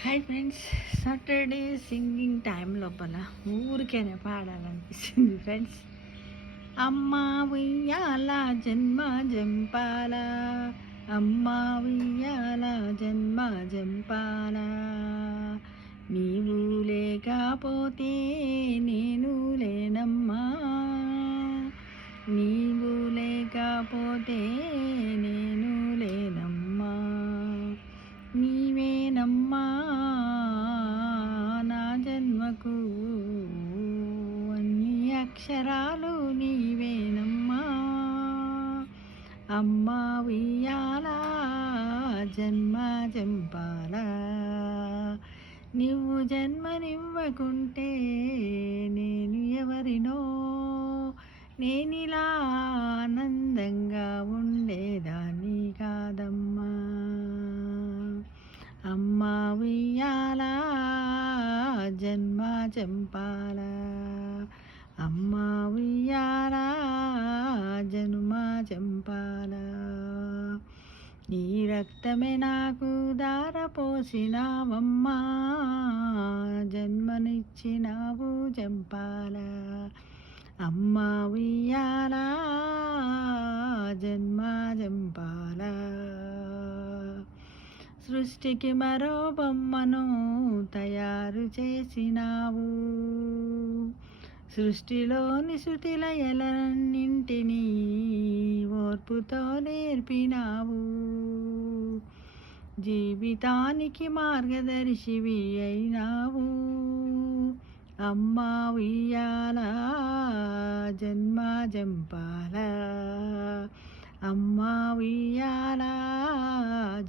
Hi friends, Saturday singing time లోపల ఊరికేనే పాడాలనిపిస్తుంది friends. అమ్మ ఉయ్యాల జన్మ జంపాల, అమ్మ ఉయ్యాల జన్మ జంపాల, నీవు లేకపోతే నేను లేనమ్మా, నీవు లేకపోతే నేను లేనమ్మా, నీవేనమ్మా నా జన్మకు అన్ని అక్షరాలు నీవేనమ్మా. అమ్మా ఉయ్యాల జన్మ జంపాల, నువ్వు జన్మనివ్వకుంటే నేను ఎవరినో, నేనిలా ఆనందంగా ఉండేదాన్ని కాదమ్మా. అమ్మా ఉయ్యాల జన్మ జంపాల, అమ్మా ఉయ్యాల జన్మ జంపాల, నీ రక్తమే నాకు దారపోసినావమ్మా, జన్మనిచ్చినావు జంపాల. అమ్మా ఉయ్యాల జన్మ జంపాల, సృష్టికి మరో బొమ్మను తయారు చేసినావు, సృష్టిలోని శృతిలయలన్నింటినీ ఓర్పుతో నేర్పినావు, జీవితానికి మార్గదర్శివి అయినావు. అమ్మా ఉయ్యాల జన్మ జంపాల, అమ్మా ఉయ్యాల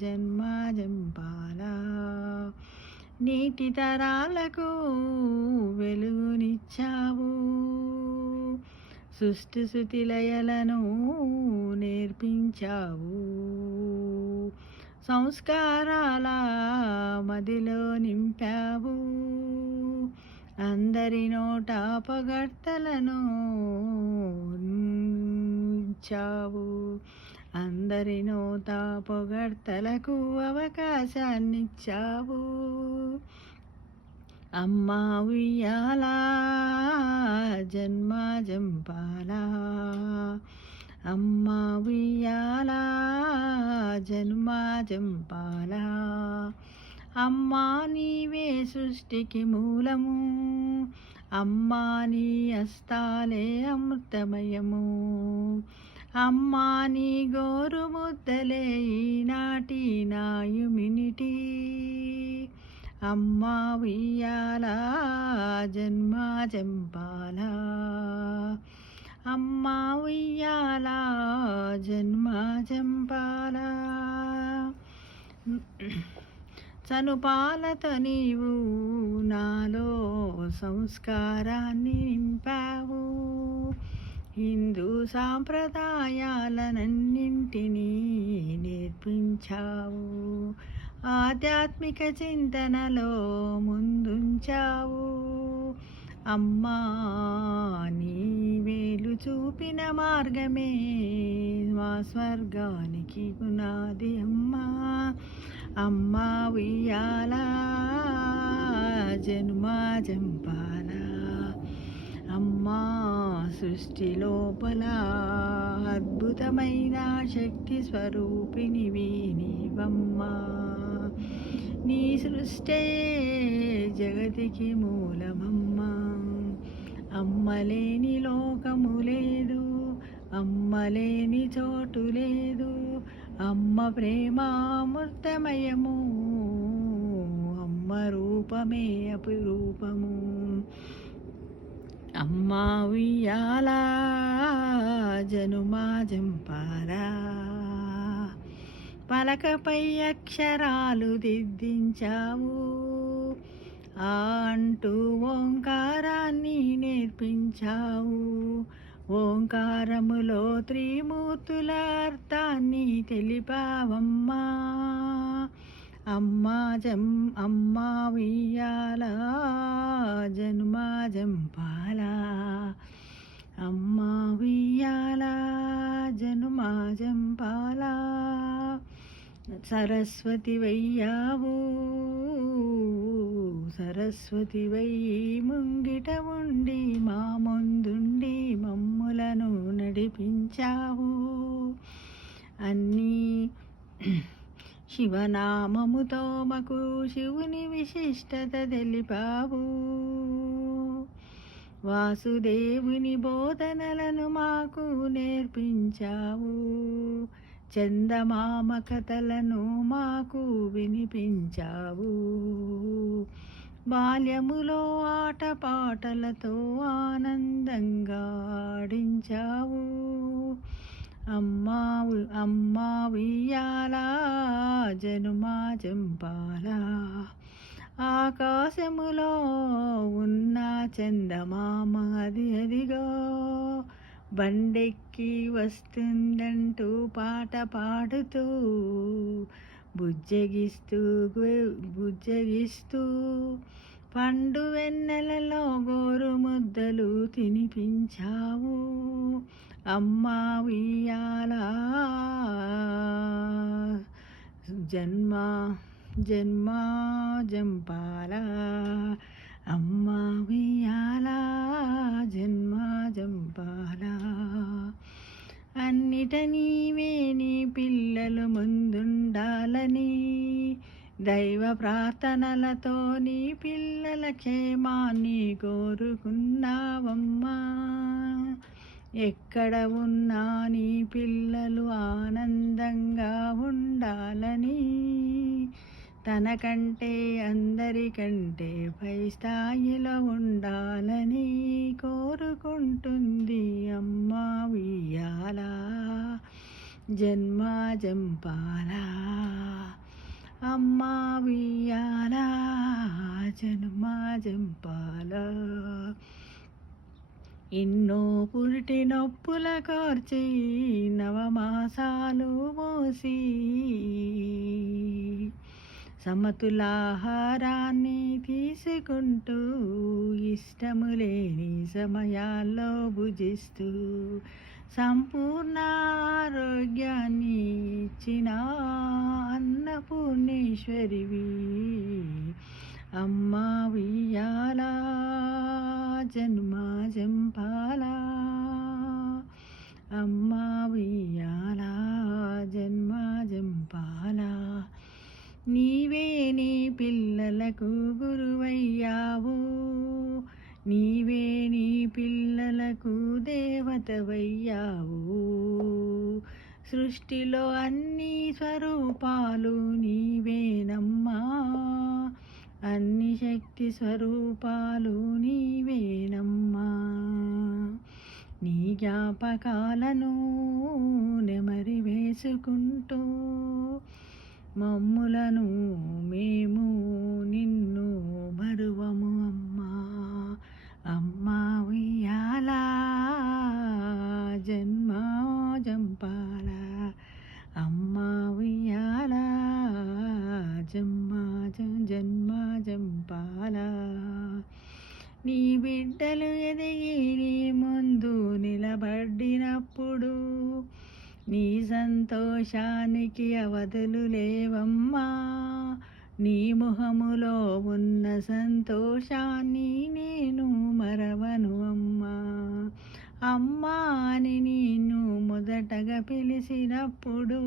జన్మ జంపాల, నీటి తరాలకు వెలుగునిచ్చావు, సృష్టి శృతిలయలను నేర్పించావు, సంస్కారాల మదిలో నింపావు, అందరి నోట పొగడ్తలను ఇచ్చావు, అందరి నోట పొగడ్తలకు అవకాశాన్నిచ్చావు. అమ్మా ఉయ్యాల జన్మ జంపాల, అమ్మా ఉయ్యాల జన్మ జంపాల, అమ్మా నీవే సృష్టికి మూలము, అమ్మా నీ హస్తాలే అమృతమయము, అమ్మా నీ గోరు ముద్దలే ఈనాటి నాయుమినిటి. అమ్మా ఉయ్యాల జన్మ జంపాల, అమ్మా ఉయ్యాల జన్మ జంపాల, చనుపాలతో నీవు నాలో సంస్కారాన్ని నింపావు, హిందూ సాంప్రదాయాలనన్నింటినీ నేర్పించావు, ఆధ్యాత్మిక చింతనలో ముందుంచావు. అమ్మా నీ వేలు చూపిన మార్గమే మా స్వర్గానికి పునాది అమ్మా. అమ్మా ఉయ్యాల జన్మ జంపాల, అమ్మా సృష్టి లోపల అద్భుతమైన శక్తి స్వరూపినివి నీవమ్మా, నీ సృష్టే జగతికి మూలమమ్మా. అమ్మలేని లోకము లేదు, అమ్మలేని చోటు లేదు, అమ్మ ప్రేమ అమృతమయము, అమ్మ రూపమే అపురూపము. అమ్మా ఉయ్యాల జనుమ జంపాల, పలకపై అక్షరాలు దిద్దించావు, ఆ అంటూ ఓంకారాన్ని నేర్పించావు, ఓంకారములో త్రిమూర్తుల అర్థాన్ని తెలిపావమ్మా. అమ్మా అమ్మా ఉయ్యాల జన్మ జంపాల, అమ్మా ఉయ్యాల జన్మ జంపాల, సరస్వతి వయ్యావు సరస్వతివై ముంగిట ఉండి మా ముందుండి మమ్ములను నడిపించావు. అన్నీ శివనామముతో మకు శివుని విశిష్టత తెలిపావు. వాసుదేవుని బోధనలను మాకు నేర్పించావు. చందమామ కథలను మాకు వినిపించావు. బాల్యములో ఆటపాటలతో ఆనందంగా ఆడించావు. అమ్మా ఉయ్యాలా జనుమా జంపాలా, ఆకాశములో ఉన్న చందమామ అదిగో బండెక్కి వస్తుందంటూ పాట పాడుతూ బుజ్జగిస్తూ పండు వెన్నెలలో గోరు ముద్దలు తినిపించావు. అమ్మా ఉయ్యాలా జన్మా జంపాలా, అమ్మా ఉయ్యాలా జన్మా జంపాలా. అన్నిట నీవే నీ పిల్లలు ముందుండాలని దైవ ప్రార్థనలతో నీ పిల్లల క్షేమాన్ని కోరుకున్నావమ్మా. ఎక్కడ ఉన్నా నీ పిల్లలు ఆనందంగా ఉండాలని, తనకంటే అందరికంటే పై స్థాయిలో ఉండాలని కోరుకుంటుంది అమ్మా ఉయ్యాలా జన్మా జంపాలా, అమ్మా ఉయ్యాలా జన్మా జంపాలా. ఎన్నో పురిటి నొప్పుల కార్చి నవమాసాలు మోసి సమతులాహారాన్ని తీసుకుంటూ ఇష్టము లేని సమయాల్లో భుజిస్తూ సంపూర్ణ ఆరోగ్యాన్ని ఇచ్చిన అన్నపూర్ణేశ్వరివి అమ్మా ఉయ్యాలా జన్మా జంపాలా, అమ్మా ఉయ్యాలా జన్మా జంపాలా. నీవే నీ పిల్లలకు గురువయ్యావు, నీవే నీ పిల్లలకు దేవతవయ్యావు. సృష్టిలో అన్ని స్వరూపాలు నీవేనమ్మా, అన్ని శక్తి స్వరూపాలు నీవేనమ్మా. నీ జ్ఞాపకాలను నెమరి వేసుకుంటూ మమ్ములను మేము నిన్ను మరువము అమ్మా. అమ్మా ఉయ్యాలా జన్మా జంపాలా, అమ్మా ఉయ్యాలా జన్మా జంపాలా. నీ బిడ్డలు ఎదిగి నీ ముందు నిలబడినప్పుడు నీ సంతోషానికి అవధులు లేవమ్మా. నీ ముఖములో ఉన్న సంతోషాన్ని నేను మరవను అమ్మా. అమ్మా అని నిన్ను మొదటగా పిలిచినప్పుడు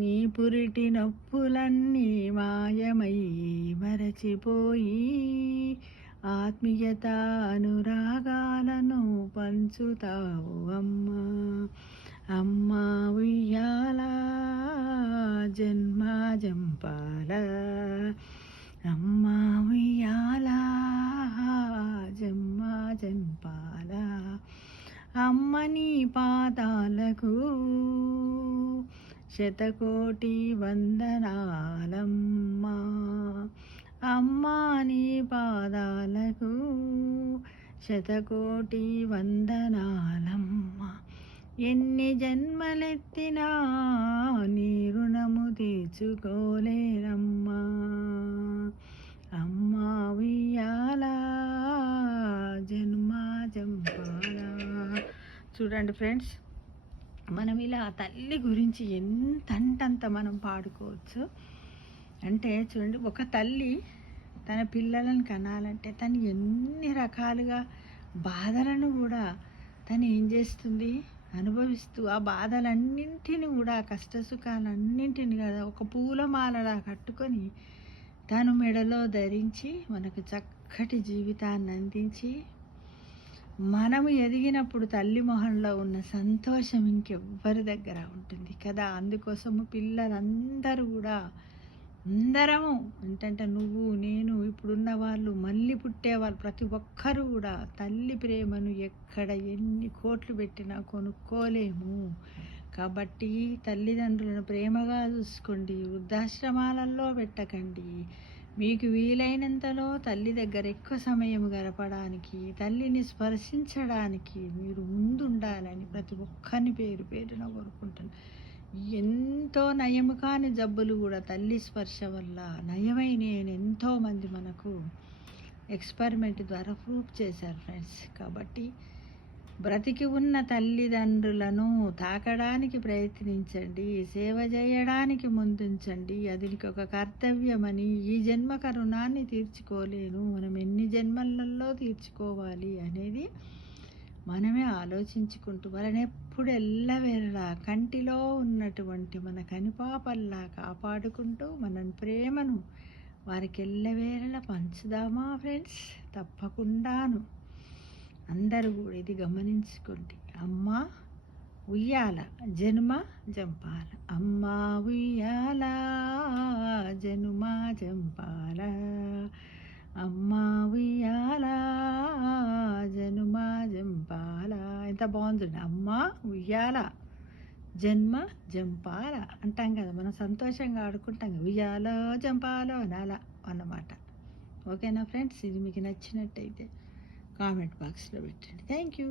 నీ పురిటి నొప్పులన్నీ మాయమై మరచిపోయి ఆత్మీయత అనురాగాలను పంచుతావు అమ్మా. అమ్మా ఉయ్యాలా జన్మా జంపాలా, అమ్మా ఉయ్యాలా జన్మా జంపాలా. అమ్మ నీ పాదాలకు శతకోటి వందనాలమ్మా. అమ్మా నీ పాదాలకు శతకోటి వందనాలమ్మా. ఎన్ని జన్మలెత్తినా నీ రుణము తీర్చుకోలేనమ్మా. అమ్మా ఉయ్యాలా జన్మా జంపాలా. చూడండి ఫ్రెండ్స్, మనం ఇలా తల్లి గురించి ఎంతంత మనం పాడుకోవచ్చు. అంటే చూడండి, ఒక తల్లి తన పిల్లలను కనాలంటే తను ఎన్ని రకాలుగా బాధలను కూడా తను ఏం చేస్తుంది, అనుభవిస్తూ ఆ బాధలన్నింటిని కూడా, కష్ట సుఖాలన్నింటిని కదా ఒక పూలమాలలా కట్టుకొని తను మెడలో ధరించి మనకు చక్కటి జీవితాన్ని అందించి, మనము ఎదిగినప్పుడు తల్లి మొహంలో ఉన్న సంతోషం ఇంకెవ్వరి దగ్గర ఉంటుంది కదా. అందుకోసము పిల్లలందరూ కూడా, అందరము ఏంటంటే నువ్వు నేను ఇప్పుడున్న వాళ్ళు మళ్ళీ పుట్టేవాళ్ళు ప్రతి ఒక్కరూ కూడా తల్లి ప్రేమను ఎక్కడ ఎన్ని కోట్లు పెట్టినా కొనుక్కోలేము. కాబట్టి తల్లిదండ్రులను ప్రేమగా చూసుకోండి, వృద్ధాశ్రమాలలో పెట్టకండి. మీకు వీలైనంతలో తల్లి దగ్గర ఎక్కువ సమయం గడపడానికి, తల్లిని స్పర్శించడానికి మీరు ముందుండాలని ప్రతి ఒక్కరిని పేరు పేరున కోరుకుంటాను. ఎంతో నయము కాని జబ్బులు కూడా తల్లి స్పర్శ వల్ల నయమైనవి ఎంతోమంది మనకు ఎక్స్పెరిమెంట్ ద్వారా ప్రూవ్ చేశారు ఫ్రెండ్స్. కాబట్టి బ్రతికి ఉన్న తల్లిదండ్రులను తాకడానికి ప్రయత్నించండి, సేవ చేయడానికి ముందుంచండి. అది ఒక కర్తవ్యమని, ఈ జన్మ రుణాన్ని తీర్చుకోలేను, మనం ఎన్ని జన్మలలో తీర్చుకోవాలి అనేది మనమే ఆలోచించుకుంటూ వాళ్ళని ఎప్పుడు ఎల్లవేళలా కంటిలో ఉన్నటువంటి మన కనిపాపల్లా కాపాడుకుంటూ మన ప్రేమను వారికి ఎల్లవేళలా పంచుదామా ఫ్రెండ్స్? తప్పకుండాను. అందరూ కూడా ఇది గమనించుకోండి. అమ్మ ఉయ్యాల జనుమ జంపాల, అమ్మ ఉయ్యాల జనుమ జంపాల, అమ్మ ఉయ్యాల జనుమ జంపాల. ఎంత బాగుందండి, అమ్మ ఉయ్యాల జన్మ జంపాల అంటాం కదా, మనం సంతోషంగా ఆడుకుంటాం కదా, ఉయ్యాలో జంపాలో అనాల అన్నమాట. ఓకేనా ఫ్రెండ్స్? ఇది మీకు నచ్చినట్టయితే కామెంట్ బాక్స్లో పెట్టండి. Thank you.